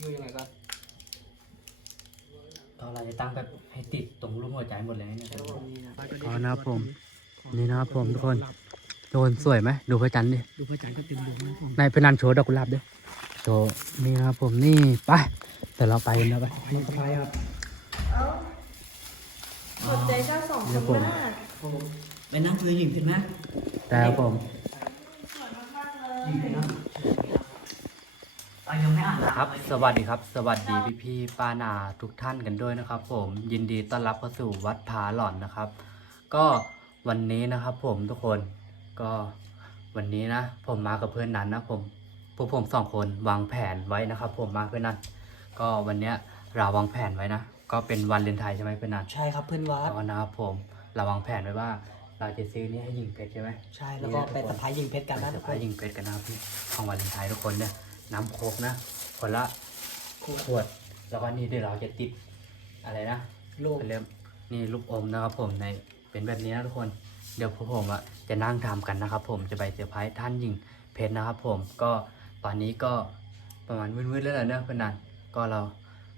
อยู่ยังไงก็ก็เราจะตั้งแบบให้ติดตรงรูปหัวใจหมดเลยเนี่ยใช้ระบบนี้นะอ๋อนะครับผมนี่นะครับผมทุกคนโดนสวยไหมดูพระจันทร์ดิดูพระจันทร์ก็เต็มดวงนะผมนายพนันโชว์ดอกกุหลาบด้วยโชว์นี่นะครับผมนี่ไปเดี๋ยวเราไปกันนะไปน้องสะพายครับสนใจเจ้าสองคนหน้าไปนั่งคุยหญิงผิดไหมแต่ครับผมอะยังไม่อ่าน ครับสวัสดีครับ สวัสดีพี่พี่ๆป้านาทุกท่านกันด้วยนะครับ ผมยินดีต้อนรับเข้าสู่วัดผาหล่อนนะครับ ก็วันนี้นะครับ ผมทุกคนก็วันนี้นะ ผมมากับเพื่อนนั้นนะผมพวกผมสองคนวางแผนไว้นะครับ ผมมาเพื่อนนั้น ก็วันเนี้ยเราวางแผนไว้นะก็เป็นวันเลนไทยใช่ไหมเพื่อนนั้นใช่ครับเพื่อนวัดแล้วนะครับผมเราวางแผนไว้ว่า เราจะซื้อนี่ให้หญิงเพชรใช่ไหมใช่แล้วก็ไปสะพายหญิงเพชรกันนะไปทุกสะคพายนหญิงเพชรกันนะครับพี่ของวาเลนไทน์ทุกคนเนี่ย น้ำโคกนะคนละขวด แล้วก็นี่เดี๋ยวเราจะติดอะไรนะลูกเป็นเริ่มนี่ลูกอมนะครับผมในเป็นแบบนี้นะทุกคน เดี๋ยวพวกผมอะจะนั่งทำกันนะครับ ผมจะไปเซอร์ไพรส์ท่านหญิงเพชรนะครับ ผมก็ตอนนี้ก็ประมาณมืดๆแล้วแหละเนอะเพื่อนนันก็เรา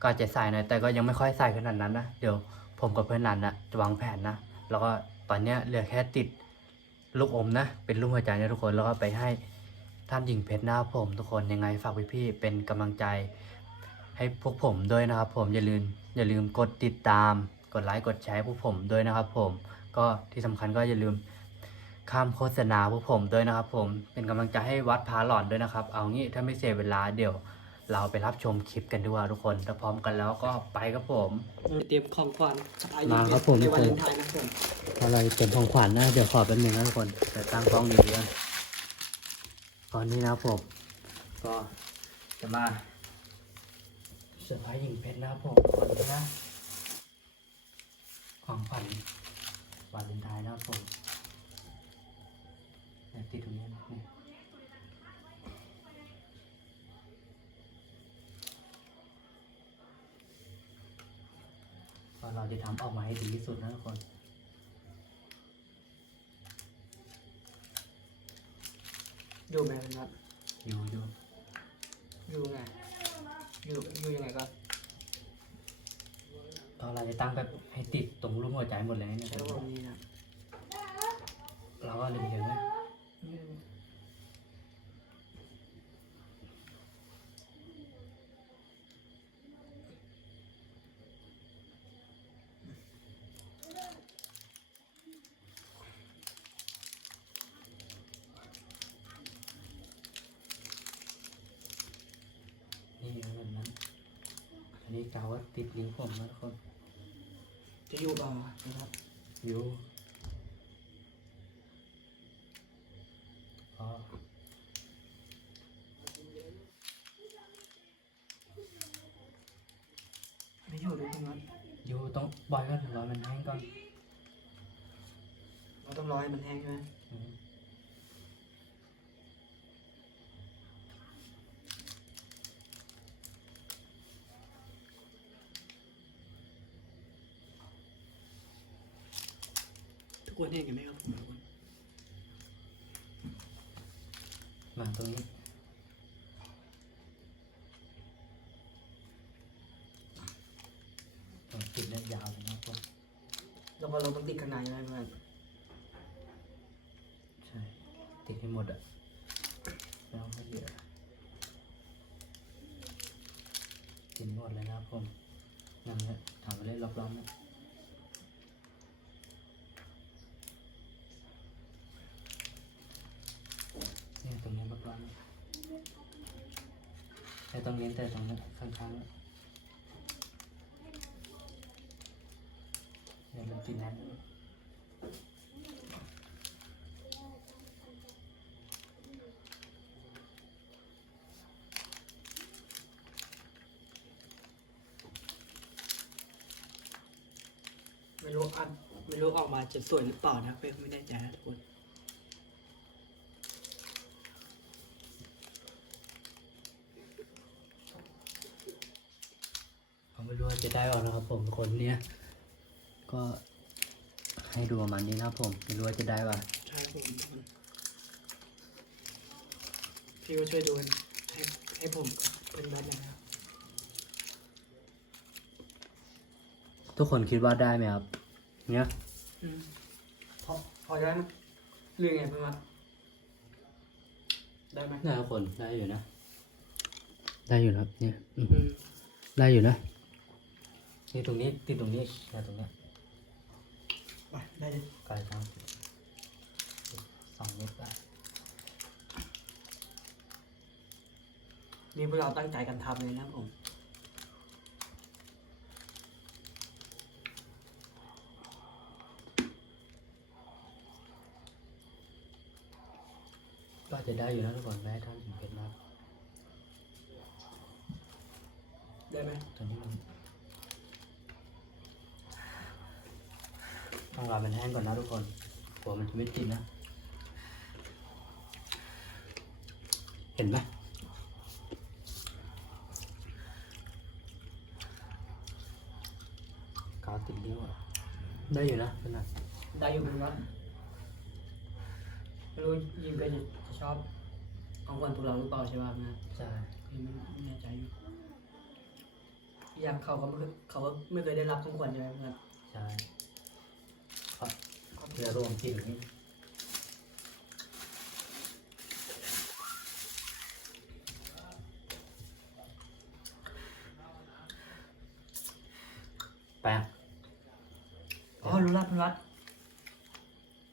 ก็จะใส่หน่อยแต่ก็ยังไม่ค่อยใส่ขนาดนั้นนะเดี๋ยวผมกับเพื่อนนันนะจะวางแผนนะแล้วก็ตอนเนี้ยเหลือแค่ติดลูกอมนะ เป็นลูกหัวใจนะทุกคนแล้วก็ไปให้ ท่านหญิงเพชรนะครับผมทุกคนยังไงฝากพี่ๆเป็นกำลังใจ ให้พวกผมด้วยนะครับ ผมอย่าลืมอย่าลืมกดติดตาม กดไลค์กดแชร์พวกผมด้วยนะครับ ผมก็ที่สำคัญก็อย่าลืมข้ามโฆษณาพวกผมด้วยนะครับ ผมเป็นกำลังใจให้วัดพาหลอนด้วยนะครับ เอางี้ถ้าไม่เสียเวลาเดี๋ยวเราไปรับชมคลิปกันดีกว่าทุกคนถ้าพร้อมกันแล้วก็ไปครับผม เตรียมของขวัญสะพายหญิงมาเพครัชบรผมในวันเลนไทน์นะผมอะไรเป็นของขวัญนะเดี๋ยวขอแป๊บนึงนะทุกคนเดี๋ยวตั้งกล้องดีๆกัน ตอนนี้นะครับผม ก็จะมาเซอร์ไพรส์หญิงเพชรนะครับผมคนนี้นะของขวัญวาเลนไทน์นะครับผมเนี่ยติดตรงนี้นะนี่ก็เราจะทำออกมาให้ดีที่สุดนะทุกคน อยู่ไหมเพื่อนวัด อยู่อยู่ อยู่ไงอยู่อยู่ยังไงก็ ก็เราจะตั้งแบบให้ติดตรงรูปหัวใจหมดเลยเนี่ย ใช้ระบบนี้นะ เราก็เล็งๆไว้นี่แบบนั้น อันนี้กาวว่าติดนิ้วผมนะทุกคนจะอยู่ต่อนะครับอยู่อ๋อไม่อยู่ดูเพื่อนวัดอยู่ต้องบอยก็ถึงรอมันแห้งก่อนเราต้องรอให้มันแห้งใช่ไหม ทุกคนเห็นกันไหมครับผมทุกคนมาตรงนี้ต้องติดได้ยาวเลยนะครับผมแล้วก็เราต้องติดข้างในใช่ไหมเพื่อนใช่ ติดให้หมดอะ แล้วก็เยอะติดหมดเลยนะครับผมนั่นแหละทำไปเลยรอบๆนะเนี่ย ตรงนี้รอบๆนะแต่ตรงเนี้แต่ตรงนี้ข้างๆเดี๋ยวเราติดนั้นไม่รู้อันไม่รู้ออกมาจะสวยหรือเปล่านะเพื่อไม่แน่ใจนะทุกคน ผมคนเนี้ยก็ให้ดูประมาณนี้นะผมไม่รู้ว่าจะได้ป่ะใช่ผมคนพี่ก็ช่วยดูให้ให้ผมเป็นแบ้านนะครับทุกคนคิดว่าได้ไหมครับ เนี้ยอืมพอพอจะได้ไหมเรื่องไงเพื่อนวะได้ไหมได้ทุกคนได้อยู่นะ ได้อยู่ครับเนี่ยได้อยู่นะ นี่ตรงนี้ติดตรงนี้นะตรงเนี้ยไปได้ดิไกลจังสองเมตรได้นี่พวกเราตั้งใจกันทำเลยนะครับผมก็จะได้อยู่นะทุกคนได้ท่านถึงเพชรมาก ได้ไหม ตอนนี้มันต้องรอมันแห้งก่อนนะทุกคน หัวมันจะไม่ติดนะ เห็นไหมกาวติดนิ้วอะได้อยู่นะขนาดได้อยู่เป็นวัดไม่รู้ยิมก็จะชอบเอาวันตัวเราหรือเปล่าใช่ป่ะนะใช่พี่ไม่ไม่แน่ใจอยู่อีกอย่างเขาก็ไม่เคยเขาก็ไม่เคยได้รับของขวัญใช่ไหมเพื่อนใช่เพราะ เรือรวมกินนี่แปะอ๋อรู้ละเพื่อนวัด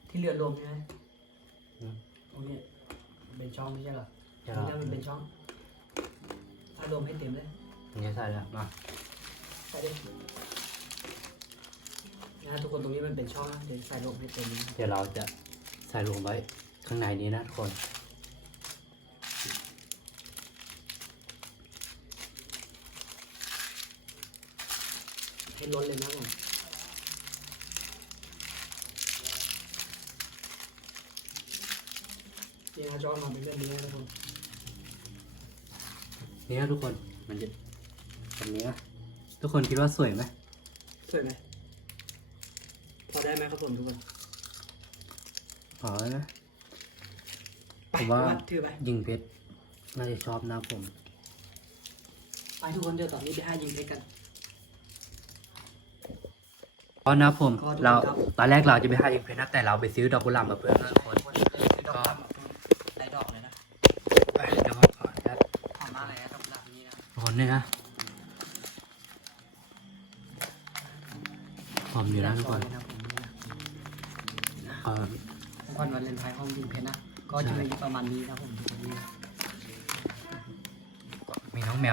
ที่เรือลมใช่ไหมอืมตรงนี้เป็นช่องไม่ใช่เหรอใช่ตรงนี้มันเป็นช่องถ้าลมให้เต็มเลยอย่างนี้ใส่แล้วมาใส่ดิ นะทุกคนตรงนี้มันเป็นช่องนะเดี๋ยวใส่ลมให้เต็มนะเดี๋ยวเราจะใส่ลงไว้ข้างในนี้นะทุกคน ให้ล้นเลยนะผมนี่นะจอมาเป็นแบบนี้นะผมนี่นะทุกคนมันจะแบบนี้นะทุกคนคิดว่าสวยไหมสวยไหมพ อได้ไหมครับผมทุกคนพอแล้วนะ ไปผมว่าวัดถือไป ยิงเพชรน่าจะชอบนะผม ไปทุกคนเดี๋ยวตอนนี้ไปห้ายิงเพชรกัน เพราะนะผม ขอโทษเราครับ ตอนแรกเราจะไปหายิงเพชรนะแต่เราไปซื้อดอกกุหลาบมาเพื่อนนะทุกคน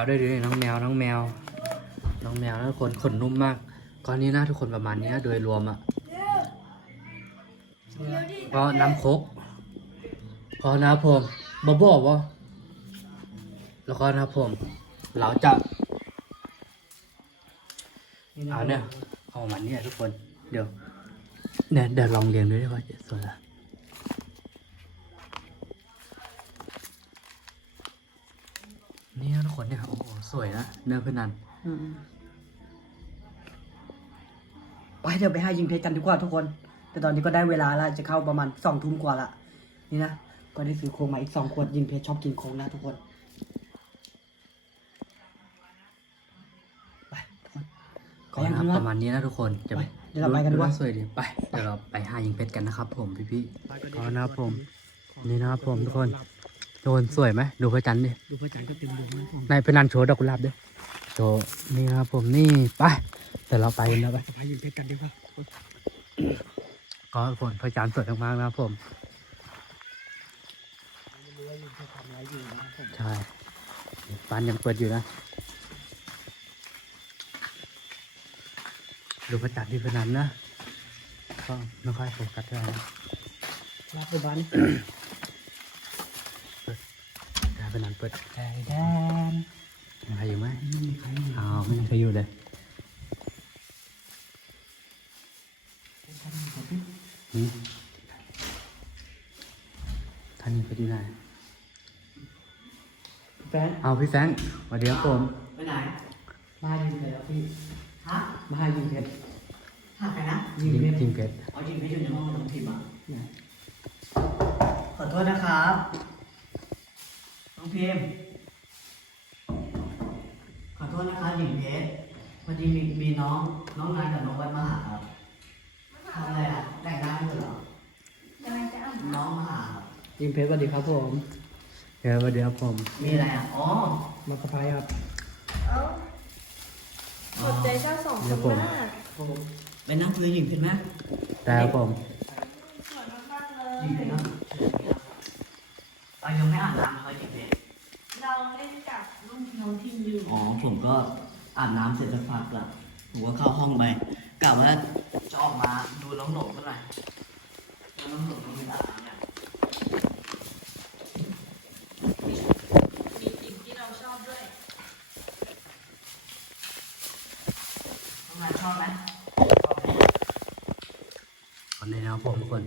ด้วยด้วยน้องแมวน้องแมว น้องแมวนะทุกคนขนนุ่มมากก้อนนี้นะทุกคนประมาณนี้โดยรวมอะก็น้ำโคกพอนะผมบอบอบว่าแล้วก็นะผมเราจะนี่นเอาเนี่ยเอามันเนี่ยทุกคนเดี๋ยวเนี่ยเดี๋ยวลองเรียงดูด้วยว่าจะสวยละเนี่ยทุกคนเนี่ยโอ้โหสวยนะ เนื้อพนันอืมไปเดี๋ยวไปห้ายิงเพชรกันดีกว่าทุกคน แต่ตอนนี้ก็ได้เวลาแล้วจะเข้าประมาณสองทุ่มกว่าละนี่นะก็ได้ซื้อโค้งมาอีกสองขวดยิงเพชรชอบกินโค้งนะทุกคนไปทุกคนขอก็ยังนะครับนะประมาณนี้นะทุกคนจะไปเดี๋ยวเราไปกันดีกว่า สวยดีไปเดี๋ยวเราไปหายิงเพชรกันนะครับ ผมพี่พี่ก็นะครับผม นี่นะครับผมทุกคน ทุกคนสวยไหมดูพระจันทร์ดิดูพระจันทร์ก็เต็มดวงเลยผมนายพนันโชว์ดอกกุหลาบด้วยโชว์นี่นะครับผมนี่ไปเดี๋ยวเราไปกันแล้วไปไปยิงเพชรกันดีกว่าก็ผลพระจันทร์สวยมากๆนะครับผมไม่รู้ว่ายิงเพชรทำอะไรอยู่นะครับผมใช่บ้านยังเปิดอยู่นะดูพระจันทร์ที่พนันนะก็ไม่ค่อยโฟกัสเท่าไหร่นะรับไปบ้าน แต่พนันเปิดใจแดนมีใครอยู่ไหมไม่มีใครอยู่อ้าวไม่มีใครอยู่เลยท่านนี้ไปที่ไหนแฟนเอาพี่แฟงค์สวัสดีครับผมไปไหนมายิงเพชรแล้วพี่ฮะมายิงเพชรหาใครนะยิงเพชรจริงเพชรเอายิงเพชรอยู่ในห้องน้องพิมพ์อะขอโทษนะครับ องพิมพ์ขอโทษนะครับยิงเพชรพอดีมีมีน้องน้องนายกับน้องวัดมาหาครับทำอะไรอะแต่งหน้าอยู่เหรอยังไงจะอ่านน้องมาหาครับยิงเพชรสวัสดีครับผมเดี๋ยวเดี๋ยวผม มีอะไรอะอ๋อมากระพายครับเอ้าสนใจเจ้าสองคนหน้าไปนั่งคุยกับหญิงเพชรไหมได้ครับผม สวยมากๆเลหญิงเพชรยเนาะเรายังไม่อาบน้ำเขาหญิงเพชร เราเล่นกับลูกน้องทีมอยู่ อ๋อผมก็อาบน้ำเสร็จสักพักละผมก็เข้าห้องไปกะว่าจะออกมาดูน้องหนกเมื่อไหร่แล้วน้องหนกต้องไปอาบน้ำเนี่ยมีสิ่งที่เราชอบด้วยน้องนายชอบไหมวันนี้นะครับผมทุกคน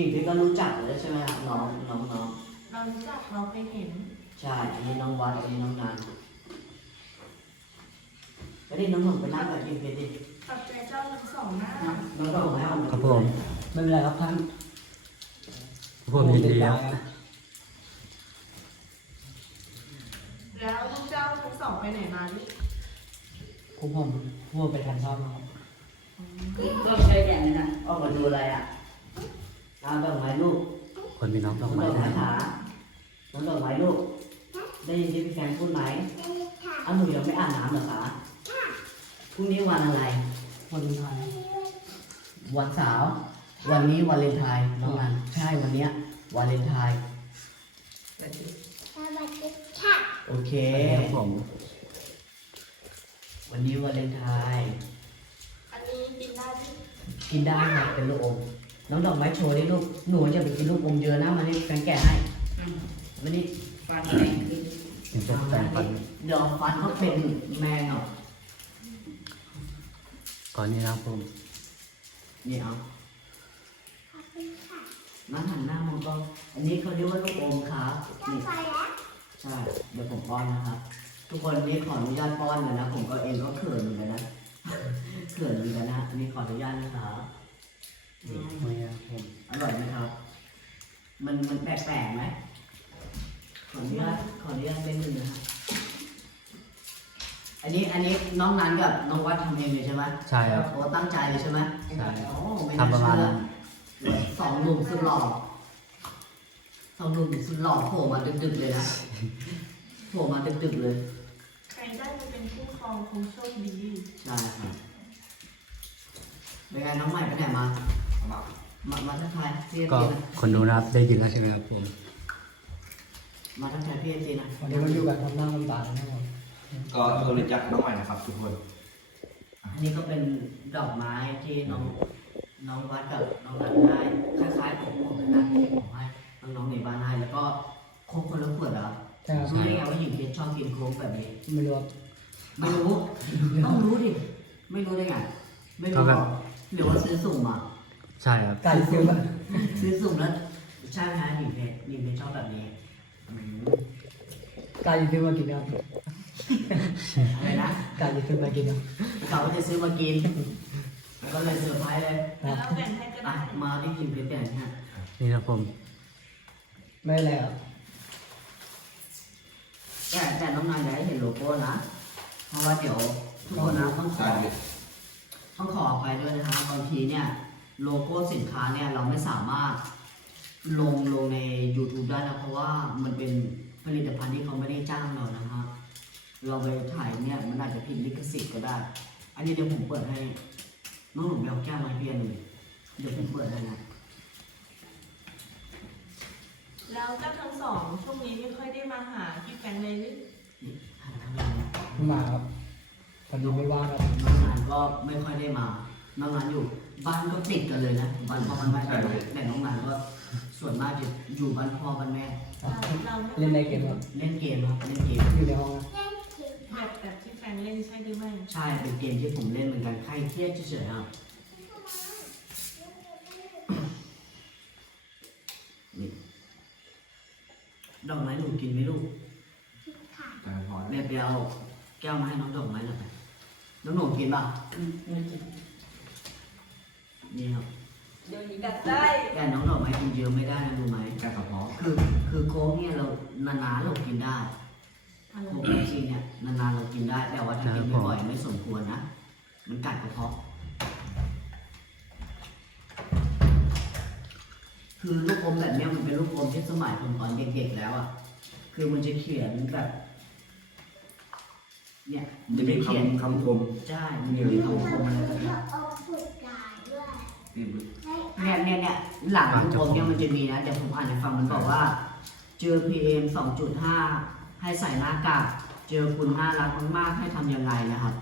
หญิงพี่ก็รู้จักเลยใช่ไหมครับน้องน้องน้องเรารู้จักเราเคยเห็นใช่อันนี้น้องวัดอันนี้น้องนานไปดิน้องหนุ่มไปนั่งกับหญิงเพชรดิกับใจเจ้าทั้งสองหน้าน้องหนุ่มให้เอาครับผมไม่เป็นไรครับท่านผมยินดีครับแล้วลูกเจ้าทั้งสองไปไหนมานี่ผมผมพูดไปทานข้าวมาครับก็ใช้แกนี่นะออกมาดูอะไรอะ น้ำดอกไม้ลูกคนมีน้องดน้ออกงไม้ดอกไม้นะขาน้องดอกไม้ลูก ได้ยินที่พี่แฟนพูดไหมอ้าวหนูยังไม่อาบน้ำเหรอคะพรุ่งนี้วันอะไร วันไทยวันเสาร์วันนี้วาเลนไทน์น้องนันใช่วันเนี้ยวาเลนไทน์โอเคครับผมวันนี้วาเลนไทน์อันนี้กินได้ที่กินได้ครับเป็นลูกอม น้องดอกไม้โชว์ดิลูก หนูจะไปกินลูกอมเยอะนะมานี่แฟนแกะให้มานี่ฟันแดงขึ้นถึงจะแปลงฟันเดี๋ยวฟันเขาเป็นแมงเหรอก่อนนี้นะครับผมนี่เอามาหันหน้ามองกล้องอันนี้เขาเรียกว่าลูกอมครับนี่ใช่ เดี๋ยวผมป้อนนะครับ ทุกคนนี่ขออนุญาตป้อนเลยนะ ผมก็เองก็เขินเหมือนกันนะ เขินเหมือนกันนะ อันนี้ขออนุญาตนะครับ นี่ไม่ครับผมอร่อยไหมครับ มันมันแปลกๆไหมขออนุญาตขออนุญาตเป็นหนึ่งนะฮะอันนี้อันนี้น้องนันกับน้องวัดทำเองเลยใช่ไหมใช่ครับ โอ้ตั้งใจเลยใช่ไหมใช่โอ้ไม่ทำประมาณเชื่นั้อนสองหนุ่มสุดหล่อสองหนุ่มสุดหล่อโผล่มาดึกๆเลยนะโผล่มาดึกๆเลย ใครได้มาเป็นผู้ครองคงโชคดี ใช่ครับเป็นไงน้องใหม่ไปไหนมา มามาทักทายพี่เอก็จีนะคนดูนะครับได้ยินแล้วใช่ไหมครับผม มาทักทายพี่เอจีนะวันนี้มาอยู่กับทำหน้าลำบากนะครับผมก็บริจาคน้องใหม่นะครับ ทุกคนอันนี้ก็เป็นดอกไม้ที่น้องน้องวัดกับน้องนันได้คล้ายๆของผมนะที่ผมให้น้องๆในบ้านให้แล้วก็โค้กคนละขวดเหรอใช่ครับรู้ได้ไงว่าหญิงเพชรชอบกินโค้กแบบนี้ ไม่รู้ครับไม่รู้ต้องรู้ดิไม่รู้ได้ไงไม่รู้หรอกหรือว่าซื้อสุ่มอะ ใช่ครับไก่ซื้อมาซื้อสุ่มแล้วใช่ไหมฮะหญิงเพชรหญิงเพชรชอบแบบนี้อืมไก่ซื้อมากินครับอะไรนะไก่ซื้อมากินครับเขาจะซื้อมากินก็เลยเซอร์ไพรส์เลยแล้วแบ่งให้ก็อะได้มาที่หญิงเพชรเนี่ยฮะนี่นะครับผมไม่เป็นไรครับแต่แต่น้องนายอยากให้เห็นโลโก้นะเพราะว่าเดี๋ยวทุกคนนะต้องขอต้องขออภัยด้วยนะครับบางทีเนี่ย โลโก้สินค้าเนี่ยเราไม่สามารถลงลงใน YouTube ได้นะเพราะว่ามันเป็นผลิตภัณฑ์ที่เขาไม่ได้จ้างเรานะฮะเราไปถ่ายเนี่ยมันอาจจะผิดลิขสิทธิ์ก็ได้ อันนี้เดี๋ยวผมเปิดให้น้องหนุ่มไปเอาแก้วมาให้เพียนหนึ่งเดี๋ยวผมเปิดให้นะแล้วเจ้าทั้งสองช่วงนี้ไม่ค่อยได้มาหาพี่แฟนเลยหรือนี่หันมาทางนี้นะเพิ่งมาครับตอนนี้ไม่ว่างครับน้องงานก็ไม่ค่อยได้มา น้องงานอยู่ บ้านก็ติดกันเลยนะบ้านพ่อบ้านแม่แต่น้องงานก็ส่วนมากจะอยู่บ้านพ่อบ้านแม่เราเราไม่เล่นในเกมครับเล่นเกมครับเล่นเกมอยู่ในห้องนะแบบแบบที่แฟนเล่นใช่หรือไม่ใช่เป็นเกมที่ผมเล่นเหมือนกันใครเครียดเฉยๆครับนี่ดอกไม้หนูกินไหมลูกแต่พอแม่ไปเอาแก้วมาให้น้องดอกไม้หน่อยไปน้องหนูกินป่ะนี่ ครับเดี๋ยวนี้ดัดได้แต่น้องดอกไม้กินเยอะไม่ได้นะรู้ไหมแค่กระเพาะคือคือโค้งเนี่ยเรานานๆเรากินได้อะไรพวกแมชีเนี่ยนานๆเรากินได้ แต่ว่าถ้ากินบ่อยๆไม่สมควรนะ มันกัดกระเพาะ คือลูกอมแบบเนี้ยมันเป็นลูกอมที่สมัยผมตอนเด็กๆแล้วอะ คือมันจะเขียนแบบเนี่ยจะมีเขียนคำคำคมใช่มันจะมีคำคมอะไรแบบเนี้ยอืม เนี่ยเนี่ยเนี่ยหลังลูกอมเนี่ยมันจะมีนะเดี๋ยวผมอ่านให้ฟังมันบอกว่า เจอ PM 2.5 ให้ใส่หน้ากากเจอคุณน่ารักมากๆให้ทำยังไงนะครับ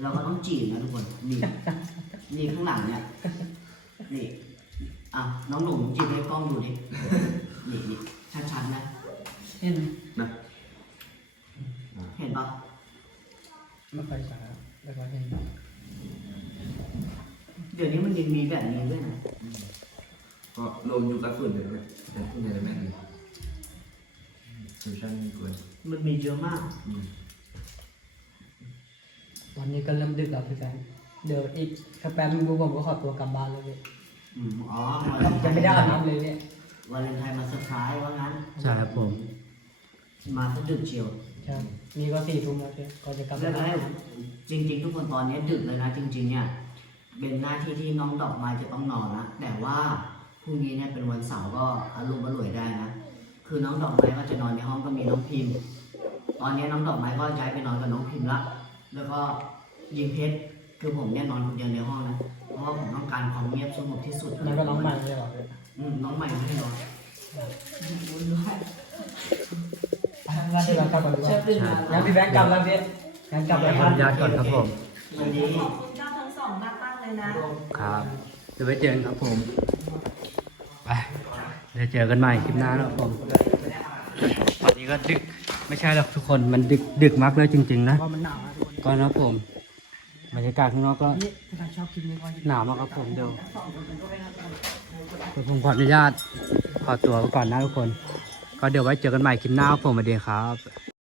เราก็ต้องจีบนะทุกคนนี่นี่ข้างหลังเนี่ยนี่อะน้องหนุ่มจีบให้กล้องดูดินี่นี่ชัดๆนะเห็นไหมนะเห็นปะไม่ค่อยชัดครับแล้วก็เห็นเดี๋ยวนี้มันยังมีแบบนี้ด้วยนะก็ลมอยู่กับฝุ่นเลยนะแต่ฝุ่นอะไรแม่งเลยโซเชียลมีกวนมันมีเยอะมาก อืมตอนนี้ก็เริ่มดึกแล้วพี่แฟนเดี๋ยวอีกสักแป๊บนึงพวกผมก็ขอตัวกลับบ้านแล้วพี่อืมอ๋อยังไม่ได้อาบน้ำเลยพี่ยวันเลนไทน์มาเซอร์ไพรส์ว่างั้น ใช่ครับผม มาสักดึกเชียวใช่นี่ก็สี่ทุ่มแล้วพี่ก็จะกลับแล้วบ้านก็จริง ๆ ทุกคนตอนนี้ดึกเลยนะจริง ๆ เนี่ย เป็นหน้าที่ที่น้องดอกไม้จะต้องนอนนะแต่ว่าพรุ่งนี้เนี่ยเป็นวันเสาร์ก็อารมณ์อร่วยได้นะคือน้องดอกไม้ก็จะนอนในห้องก็มีน้องพิมพ์ ตอนนี้น้องดอกไม้ก็ย้ายไปนอนกับน้องพิมพ์ละแล้วก็ยิงเพชรคือผมเนี่ยนอนคนเดียวในห้องนะเพราะว่าผมต้องการความเงียบสงบที่สุดแล้วก็น้องใหม่เลยเหรอพี่อืมน้องใหม่ไม่ให้นอนงั้นพี่แบงค์กลับก่อนดีกว่างั้นพี่แบงค์กลับแล้วพี่งั้นกลับขแล้อวอนุญาตก่อนครับผมวันนี้ เลยนะครับเดี๋ยวไปเจอกันครับผม ไปเดี๋ยวเจอกันใหม่คลิปหน้านะครับผมตอนนี้ก็ดึกไม่ใช่หรอกทุกคนมันดึกดึกมากเลยจริง ๆ นะเพราะมันหนาวนะทุกคนก็นะครับผมบรรยากาศข้างนอกก็นี่พี่แบงค์ชอบกินนี้ก่อนหนาวมากครับผมเดี๋ยวผมขออนุญาตขอตัวไปก่อนนะทุกคน ก็เดี๋ยวไว้เจอกันใหม่คลิปหน้าครับผมสวัสดีครับ